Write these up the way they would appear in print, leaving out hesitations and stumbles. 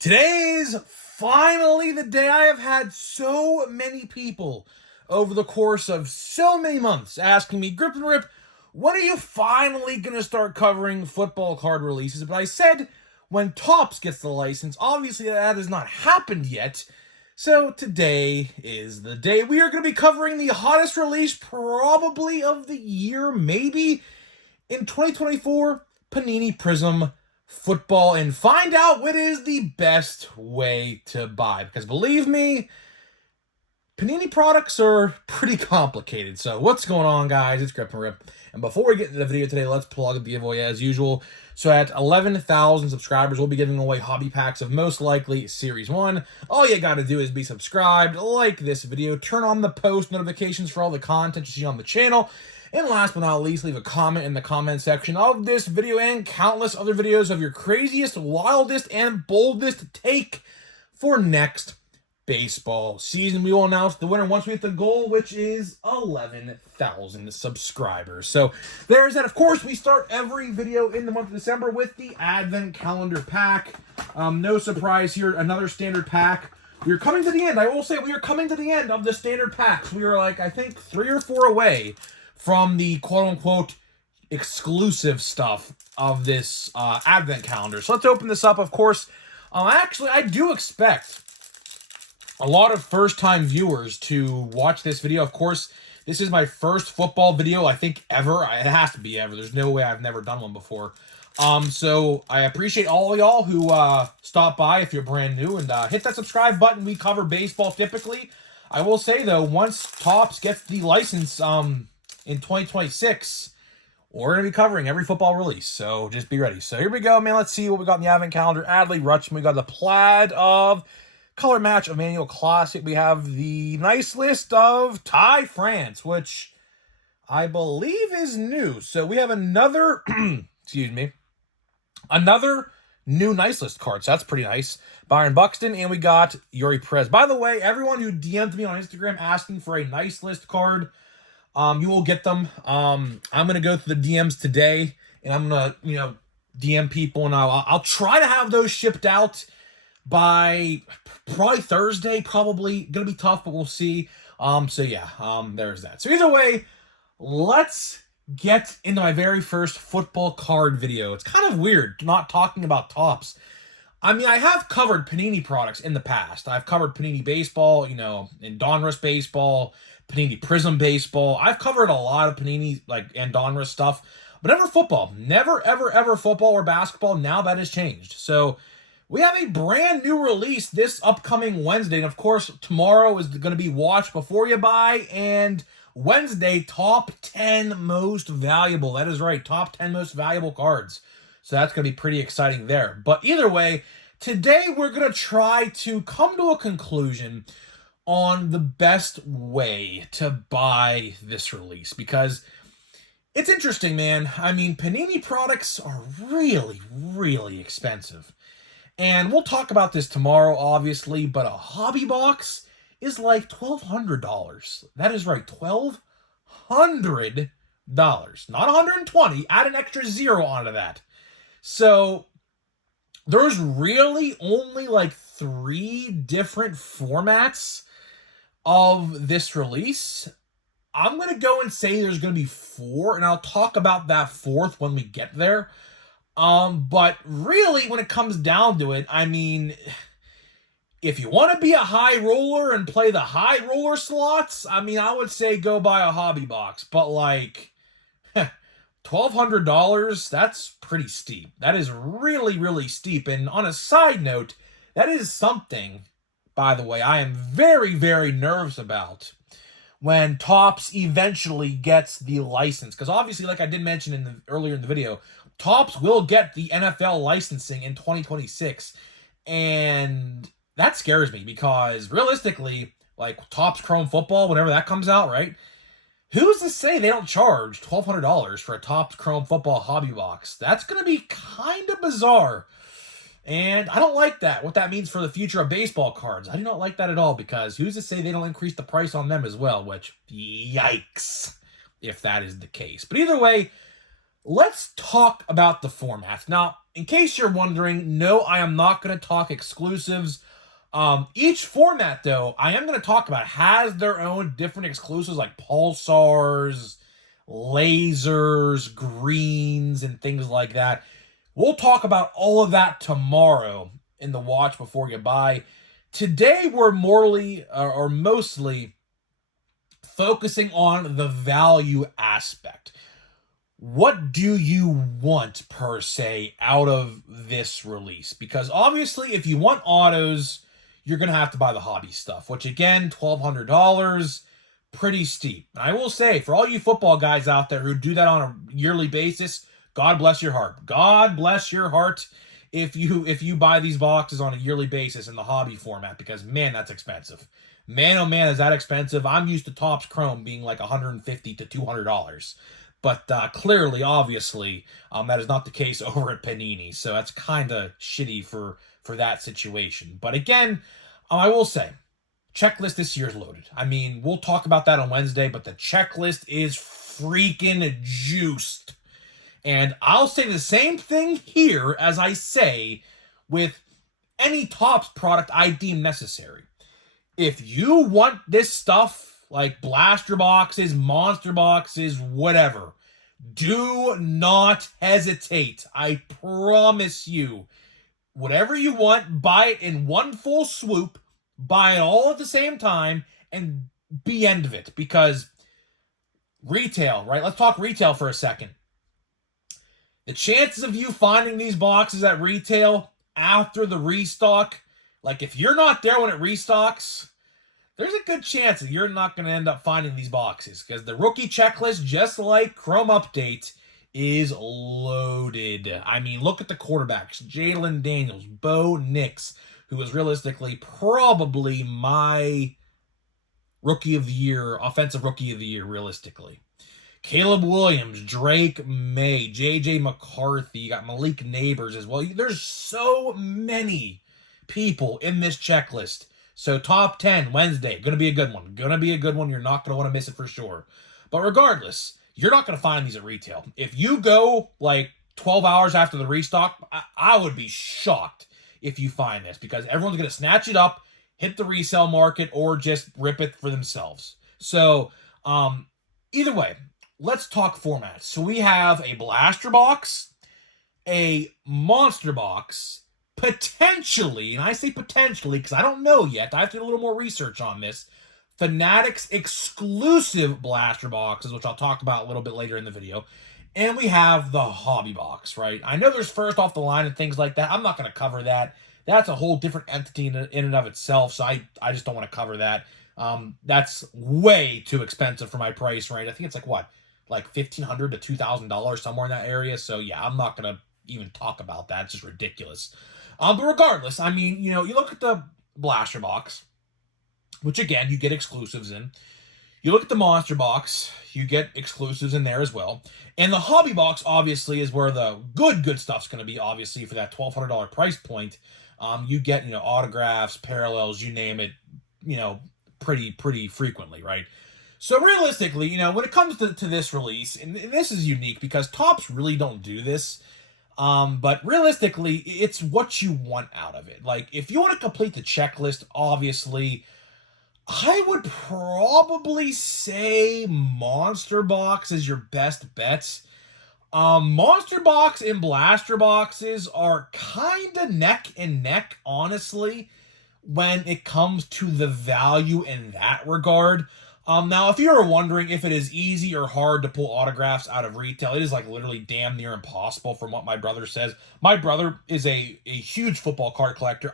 Today's finally the day. I have had so many people over the course of so many months asking me, Grip and Rip, when are you finally going to start covering football card releases? But I said when Topps gets the license. Obviously, that has not happened yet. So today is the day. We are going to be covering the hottest release probably of the year, maybe, in 2024, Panini Prizm Football, and find out what is the best way to buy. Because believe me, Panini products are pretty complicated. So what's going on, guys? It's Grip and Rip. And before we get into the video today, let's plug the giveaway as usual. So at 11,000 subscribers, we'll be giving away hobby packs of most likely Series 1. All you got to do is be subscribed, like this video, turn on the post notifications for all the content you see on the channel, and last but not least, leave a comment in the comment section of this video and countless other videos of your craziest, wildest, and boldest take for next baseball season. We will announce the winner once we hit the goal, which is 11,000 subscribers. So there's that. Of course, we start every video in the month of December with the Advent Calendar pack. No surprise here, another standard pack. We are coming to the end. I will say we are coming to the end of the standard packs. We are like, I think, 3 or 4 away from the quote-unquote exclusive stuff of this Advent Calendar. So let's open this up. Of course, actually, I do expect a lot of first-time viewers to watch this video. Of course, this is my first football video, I think, ever. It has to be ever. There's no way I've never done one before. So I appreciate all of y'all who stop by if you're brand new, and hit that subscribe button. We cover baseball typically. I will say, though, once Topps gets the license in 2026, we're going to be covering every football release, so just be ready. So here we go, man. Let's see what we got in the Advent Calendar. Adley Rutschman. We got the plaid of Color Match Emmanuel Classic. We have the nice list of Ty France, which I believe is new. So we have another, excuse me, another new nice list card. So that's pretty nice. Byron Buxton, and we got Yuri Perez. By the way, everyone who DM'd me on Instagram asking for a nice list card, you will get them. I'm going to go through the DMs today, and I'm going to, DM people, and I'll try to have those shipped out by probably Thursday. Probably going to be tough, but we'll see. So yeah, there's that. So either way, let's get into my very first football card video. It's kind of weird not talking about Topps. I mean, I have covered Panini products in the past. I've covered Panini Baseball, and Donruss Baseball, Panini Prizm Baseball. I've covered a lot of Panini, and Donruss stuff, but never football. Never, ever, ever football or basketball. Now that has changed. So we have a brand new release this upcoming Wednesday. And of course, tomorrow is going to be Watch Before You Buy, and Wednesday, Top 10 Most Valuable. That is right, Top 10 Most Valuable Cards. So that's going to be pretty exciting there. But either way, today we're going to try to come to a conclusion on the best way to buy this release, because it's interesting, man. I mean, Panini products are really, really expensive. And we'll talk about this tomorrow, obviously, but a hobby box is like $1,200. That is right, $1,200. Not $120. Add an extra zero onto that. So there's really only like 3 different formats of this release. I'm going to go and say there's going to be 4, and I'll talk about that 4th when we get there. But really, when it comes down to it, I mean, if you want to be a high roller and play the high roller slots, I mean, I would say go buy a hobby box. But like, $1,200, that's pretty steep. That is really, really steep. And on a side note, that is something, by the way, I am very, very nervous about when Topps eventually gets the license. Because obviously, like I did mention earlier in the video, Topps will get the NFL licensing in 2026. And that scares me, because realistically, like Topps Chrome Football, whenever that comes out, right? Who's to say they don't charge $1,200 for a Topps Chrome Football hobby box? That's going to be kind of bizarre. And I don't like that, what that means for the future of baseball cards. I do not like that at all, because who's to say they don't increase the price on them as well, which, yikes, if that is the case. But either way, let's talk about the formats. Now, in case you're wondering, no, I am not going to talk exclusives. Each format, though, I am going to talk about has their own different exclusives like pulsars, lasers, greens, and things like that. We'll talk about all of that tomorrow in the watch before you buy. Today, we're mostly focusing on the value aspect. What do you want, per se, out of this release? Because obviously, if you want autos, you're going to have to buy the hobby stuff, which again, $1,200, pretty steep. And I will say, for all you football guys out there who do that on a yearly basis, God bless your heart. God bless your heart if you buy these boxes on a yearly basis in the hobby format, because man, that's expensive. Man, oh man, is that expensive. I'm used to Topps Chrome being like $150 to $200. But clearly, obviously, that is not the case over at Panini. So that's kind of shitty for that situation. But again, I will say, checklist this year is loaded. I mean, we'll talk about that on Wednesday, but the checklist is freaking juiced. And I'll say the same thing here as I say with any Topps product I deem necessary. If you want this stuff, like blaster boxes, monster boxes, whatever, do not hesitate. I promise you. Whatever you want, buy it in one full swoop, buy it all at the same time, and be end of it. Because retail, right? Let's talk retail for a second. The chances of you finding these boxes at retail after the restock, like if you're not there when it restocks, there's a good chance that you're not going to end up finding these boxes, because the rookie checklist, just like Chrome Update, is loaded. I mean, look at the quarterbacks. Jalen Daniels, Bo Nix, who was realistically probably my rookie of the year, offensive rookie of the year, realistically. Caleb Williams, Drake May, J.J. McCarthy, you got Malik Neighbors as well. There's so many people in this checklist. So top 10, Wednesday, going to be a good one. Going to be a good one. You're not going to want to miss it for sure. But regardless, you're not going to find these at retail. If you go like 12 hours after the restock, I would be shocked if you find this, because everyone's going to snatch it up, hit the resale market, or just rip it for themselves. So either way, let's talk formats. So we have a blaster box, a monster box, potentially, and I say potentially because I don't know yet, I have to do a little more research on this, Fanatics exclusive blaster boxes, which I'll talk about a little bit later in the video. And we have the hobby box, right? I know there's first off the line and things like that. I'm not going to cover that. That's a whole different entity in and of itself, so I just don't want to cover that. That's way too expensive for my price range. I think it's like, what? Like $1,500 to $2,000, somewhere in that area. So yeah, I'm not going to even talk about that. It's just ridiculous. But regardless, I mean, you look at the blaster box, which again, you get exclusives in. You look at the monster box, you get exclusives in there as well. And the hobby box, obviously, is where the good stuff's going to be, obviously, for that $1,200 price point. You get, autographs, parallels, you name it, pretty frequently, right? So realistically, when it comes to this release, and this is unique because Topps really don't do this, but realistically, it's what you want out of it. Like, if you want to complete the checklist, obviously, I would probably say Monster Box is your best bets. Monster Box and Blaster Boxes are kind of neck and neck, honestly, when it comes to the value in that regard. Now, if you're wondering if it is easy or hard to pull autographs out of retail, it is like literally damn near impossible from what my brother says. My brother is a huge football card collector.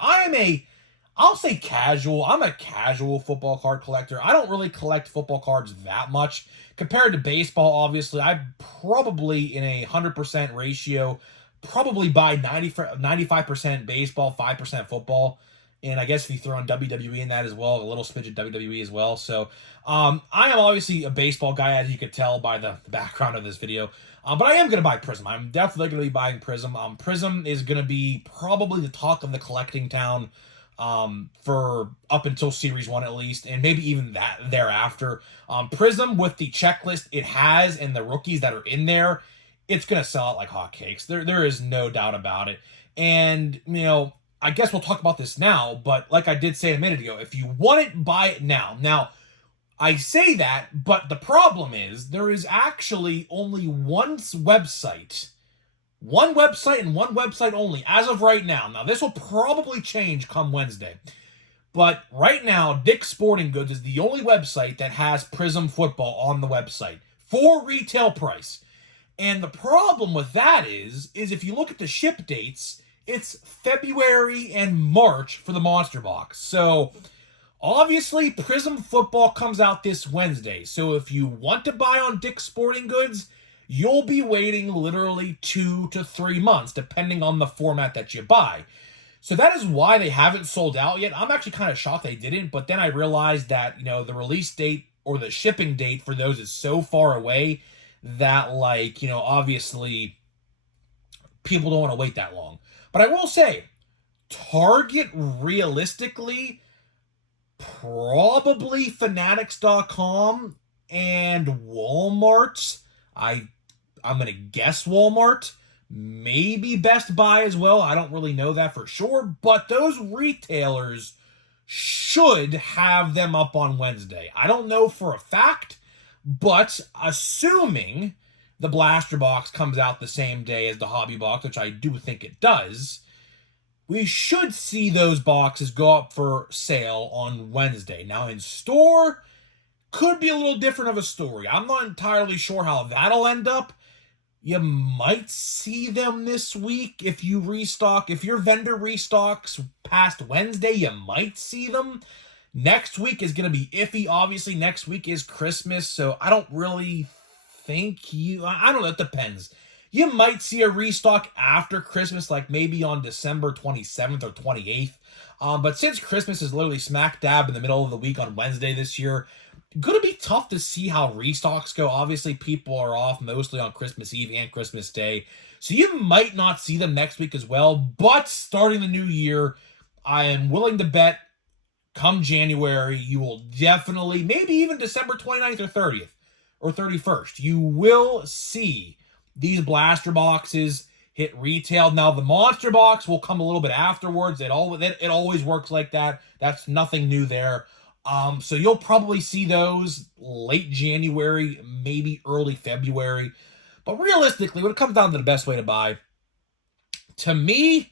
I'll say casual. I'm a casual football card collector. I don't really collect football cards that much. Compared to baseball, obviously, I probably, in a 100% ratio, probably buy 95% baseball, 5% football. And I guess if you throw in WWE in that as well, a little smidge of WWE as well. So I am obviously a baseball guy, as you could tell by the background of this video. But I am going to buy Prizm. I'm definitely going to be buying Prizm. Prizm is going to be probably the talk of the collecting town for up until Series 1 at least, and maybe even that thereafter. Prizm, with the checklist it has and the rookies that are in there, it's going to sell out like hotcakes. There is no doubt about it. And, I guess we'll talk about this now, but like I did say a minute ago, if you want it, buy it now. Now, I say that, but the problem is there is actually only one website and one website only as of right now. Now, this will probably change come Wednesday. But right now, Dick's Sporting Goods is the only website that has Prizm Football on the website for retail price. And the problem with that is if you look at the ship dates, it's February and March for the Monster Box. So, obviously, Prizm Football comes out this Wednesday. So, if you want to buy on Dick's Sporting Goods, you'll be waiting literally 2 to 3 months, depending on the format that you buy. So that is why they haven't sold out yet. I'm actually kind of shocked they didn't, but then I realized that, the release date or the shipping date for those is so far away that, obviously people don't want to wait that long. But I will say, Target, realistically, probably Fanatics.com and Walmart. I'm going to guess Walmart. Maybe Best Buy as well. I don't really know that for sure. But those retailers should have them up on Wednesday. I don't know for a fact, but assuming the Blaster Box comes out the same day as the Hobby Box, which I do think it does, we should see those boxes go up for sale on Wednesday. Now, in store, could be a little different of a story. I'm not entirely sure how that'll end up. You might see them this week if you restock. If your vendor restocks past Wednesday, you might see them. Next week is going to be iffy. Obviously, next week is Christmas, so I don't really think I don't know, it depends. You might see a restock after Christmas, like maybe on December 27th or 28th. But since Christmas is literally smack dab in the middle of the week on Wednesday this year, going to be tough to see how restocks go. Obviously, people are off mostly on Christmas Eve and Christmas Day, so you might not see them next week as well. But starting the new year, I am willing to bet come January, you will definitely, maybe even December 29th or 30th or 31st, you will see these blaster boxes hit retail. Now, the Monster Box will come a little bit afterwards. It always works like that. That's nothing new there. So you'll probably see those late January, maybe early February. But realistically, when it comes down to the best way to buy, to me,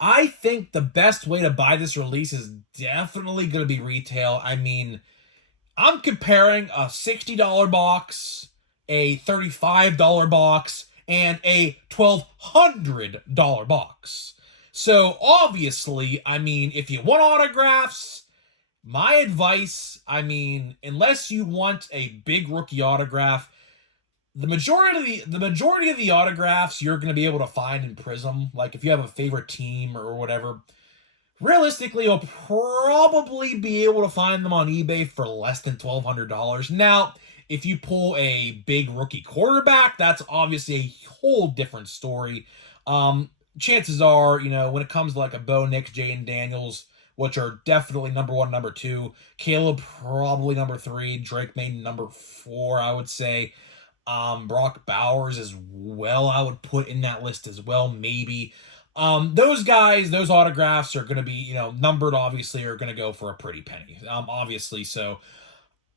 I think the best way to buy this release is definitely going to be retail. I mean, I'm comparing a $60 box, a $35 box, and a $1,200 box. So, obviously, I mean, if you want autographs, my advice, I mean, unless you want a big rookie autograph, the majority of the autographs you're going to be able to find in Prizm. Like, if you have a favorite team or whatever, realistically, you'll probably be able to find them on eBay for less than $1,200. Now, if you pull a big rookie quarterback, that's obviously a whole different story. Chances are, when it comes to like a Bo Nix, Jaden Daniels, which are definitely number 1, number 2, Caleb probably number 3, Drake May number 4, I would say. Brock Bowers as well, I would put in that list as well, maybe. Those guys, those autographs are going to be, numbered, obviously, are going to go for a pretty penny, obviously. So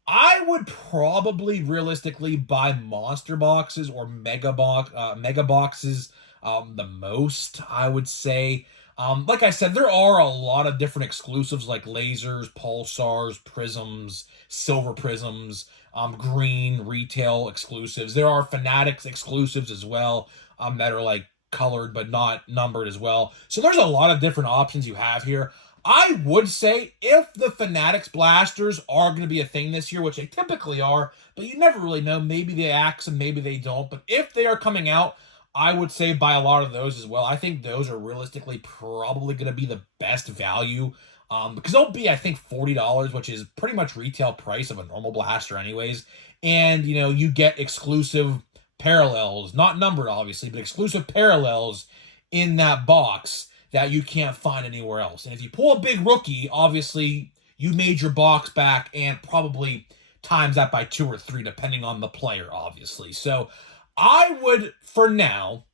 I would probably realistically buy monster boxes or mega boxes the most, I would say. Like I said, there are a lot of different exclusives like lasers, pulsars, prisms, silver prisms, green retail exclusives. There are Fanatics exclusives as well that are like colored but not numbered as well. So there's a lot of different options you have here. I would say if the Fanatics blasters are going to be a thing this year, which they typically are, but you never really know. Maybe they axe and maybe they don't. But if they are coming out, I would say buy a lot of those as well. I think those are realistically probably going to be the best value because they'll be, I think, $40, which is pretty much retail price of a normal blaster anyways. And, you get exclusive parallels, not numbered, obviously, but exclusive parallels in that box that you can't find anywhere else. And if you pull a big rookie, obviously, you made your box back and probably times that by 2 or 3, depending on the player, obviously. So I would, for now,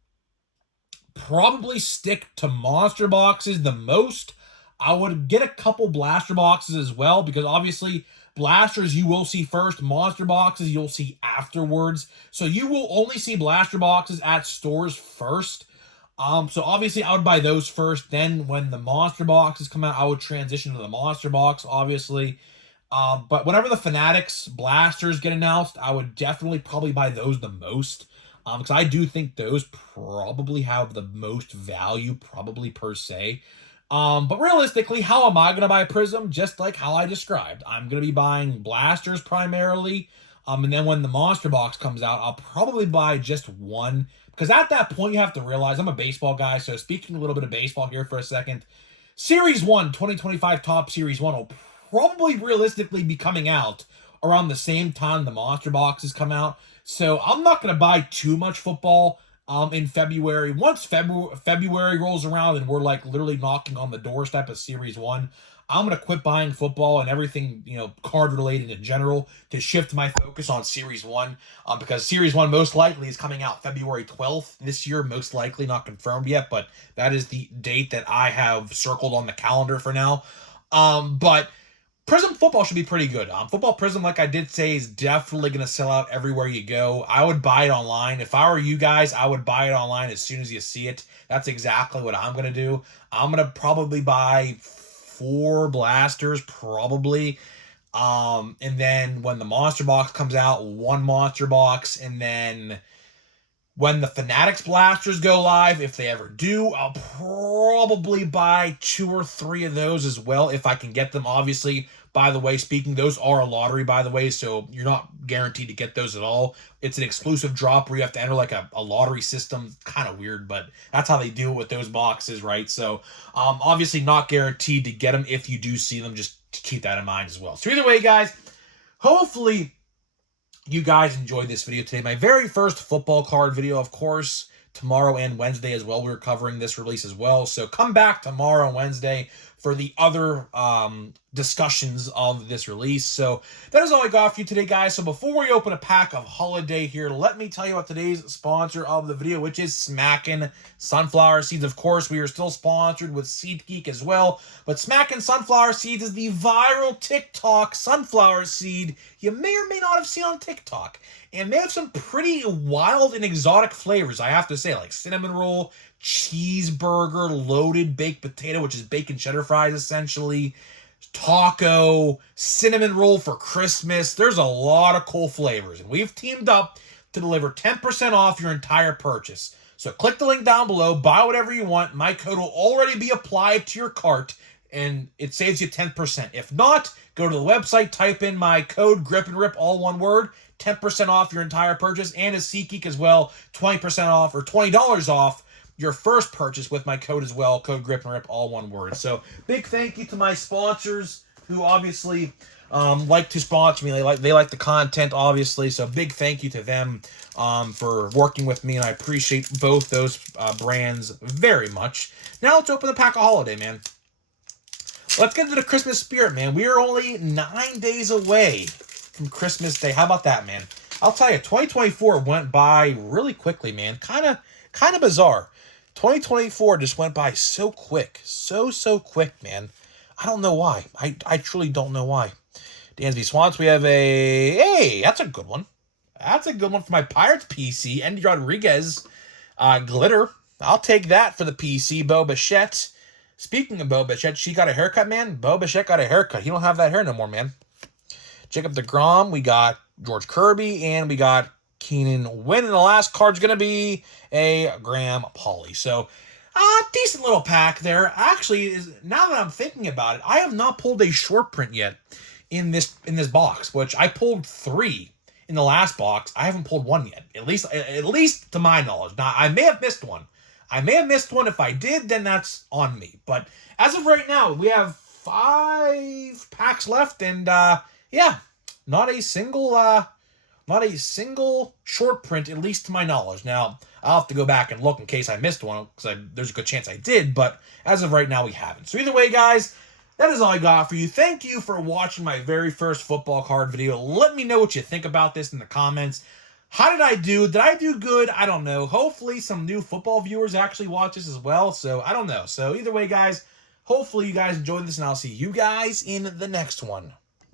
probably stick to monster boxes the most. I would get a couple blaster boxes as well, because obviously blasters you will see first, monster boxes you'll see afterwards. So you will only see blaster boxes at stores first. So obviously I would buy those first. Then when the monster boxes come out, I would transition to the monster box, obviously. But whenever the Fanatics blasters get announced, I would definitely probably buy those the most. Because I do think those probably have the most value, probably per se. But realistically, how am I going to buy a Prism? Just like how I described. I'm going to be buying blasters primarily. And then when the monster box comes out, I'll probably buy just one. Because at that point, you have to realize I'm a baseball guy. So speaking a little bit of baseball here for a second, Series 1, 2025 Top Series 1 will probably realistically be coming out around the same time the monster boxes come out. So I'm not going to buy too much football in February. Once February rolls around and we're like literally knocking on the doorstep of Series 1, I'm going to quit buying football and everything, card related in general, to shift my focus on Series 1, because Series 1 most likely is coming out February 12th this year, most likely, not confirmed yet, but that is the date that I have circled on the calendar for now. But Prizm Football should be pretty good. Football Prizm, like I did say, is definitely going to sell out everywhere you go. I would buy it online. If I were you guys, I would buy it online as soon as you see it. That's exactly what I'm going to do. I'm going to probably buy 4 blasters, probably. And then when the monster box comes out, 1 monster box. And then when the Fanatics blasters go live, if they ever do, I'll probably buy 2 or 3 of those as well, if I can get them. Obviously, by the way, speaking, those are a lottery, by the way, so you're not guaranteed to get those at all. It's an exclusive drop where you have to enter like a lottery system. Kind of weird, but that's how they do it with those boxes, right? So, obviously not guaranteed to get them if you do see them. Just keep that in mind as well. So either way, guys, hopefully you guys enjoyed this video today. My very first football card video, of course, tomorrow and Wednesday as well. We're covering this release as well. So come back tomorrow and Wednesday for the other discussions of this release. So that is all I got for you today, guys. So before we open a pack of Holiday here, let me tell you about today's sponsor of the video, which is Smackin' Sunflower Seeds. Of course, we are still sponsored with SeedGeek as well, but Smackin' Sunflower Seeds is the viral TikTok sunflower seed you may or may not have seen on TikTok. And they have some pretty wild and exotic flavors, I have to say, like cinnamon roll, cheeseburger, loaded baked potato, which is bacon cheddar fries essentially, taco, cinnamon roll for Christmas. There's a lot of cool flavors, and we've teamed up to deliver 10% off your entire purchase. So click the link down below, buy whatever you want. My code will already be applied to your cart, and it saves you 10%. If not, go to the website, type in my code, Grip and Rip, all one word, 10% off your entire purchase, and a SeatGeek as well, 20% off or $20 off your first purchase with my code as well, code Grip and Rip, all one word. So big thank you to my sponsors who obviously like to sponsor me. They like the content, obviously. So big thank you to them for working with me, and I appreciate both those brands very much. Now let's open the pack of Holiday, man. Let's get into the Christmas spirit, man. We are only 9 days away from Christmas Day. How about that, man? I'll tell you, 2024 went by really quickly, man. Kind of bizarre. 2024 just went by so quick. So quick, man. I don't know why. I truly don't know why. Dansby Swans, we have hey, that's a good one. That's a good one for my Pirates PC. Andy Rodriguez, glitter. I'll take that for the PC. Bo Bichette. Speaking of Bo Bichette, she got a haircut, man. Bo Bichette got a haircut. He don't have that hair no more, man. Jacob deGrom, we got George Kirby, and we got Keenan Wynn. And the last card's going to be a Graham Pauley. So, decent little pack there. Actually, now that I'm thinking about it, I have not pulled a short print yet in this box, which I pulled 3 in the last box. I haven't pulled 1 yet, at least to my knowledge. Now, I may have missed one. If I did, then that's on me. But as of right now, we have 5 packs left, and yeah, not a single short print, at least to my knowledge. Now, I'll have to go back and look in case I missed one, because there's a good chance I did, but as of right now, we haven't. So either way, guys, that is all I got for you. Thank you for watching my very first football card video. Let me know what you think about this in the comments. How did I do? Did I do good? I don't know. Hopefully some new football viewers actually watch this as well, so I don't know. So either way, guys, hopefully you guys enjoyed this, and I'll see you guys in the next one.